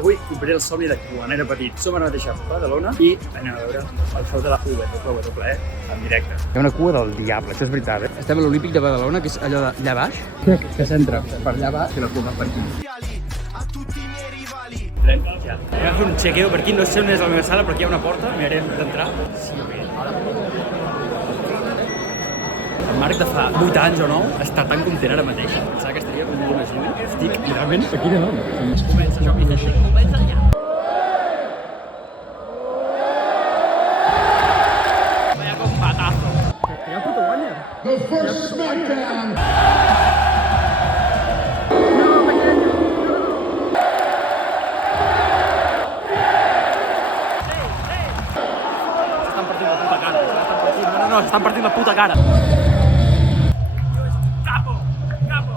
Avui compliré el somni de quan era petit. Som ara mateix a Badalona i anem a veure el show de la WWE en directe. Hi ha una cua del diable, això és veritat, eh? Estem a l'Olímpic de Badalona, que és allò d'allà baix, que s'entra per allà baix i la cua per aquí. Ja. Hem de fer un chequeo per aquí, no sé on és la meva sala, però aquí hi ha una porta, mirarem d'entrar. Sí, bé. El Marc de fa 8 anys o 9 està tan content ara mateix. Pensava que estaria molt més lluny. Estic realment aquí de nou. Es comença això, mi gente, comença ja. Vaya combatazo. Que ha puto guanya. The first SmackDown. S'estan partint la puta cara. Capo, capo.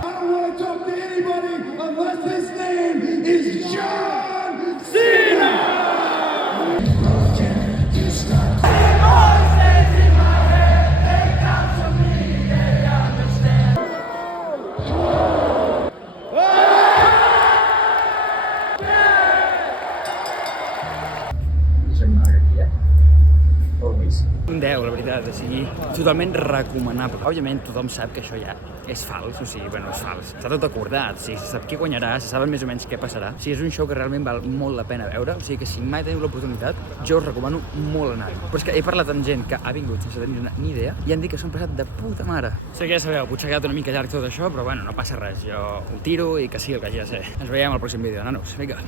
I don't want to talk to anybody unless his name is John Cena. Un 10, la veritat, o sigui, totalment recomanable. Òbviament, tothom sap que això ja és fals, o sigui, bueno, és fals. Està tot acordat, o sigui, se sap qui guanyarà, se saben més o menys què passarà. O sigui, és un show que realment val molt la pena veure, o sigui que si mai teniu l'oportunitat, jo us recomano molt anar-hi. Però és que he parlat amb gent que ha vingut sense tenir ni idea i han dit que s'han passat de puta mare. O sigui que ja sabeu, potser ha quedat una mica llarg tot això, però bueno, no passa res, jo ho tiro i que sigui el que hagi de ser. Ens veiem al pròxim vídeo, nanos. Vinga.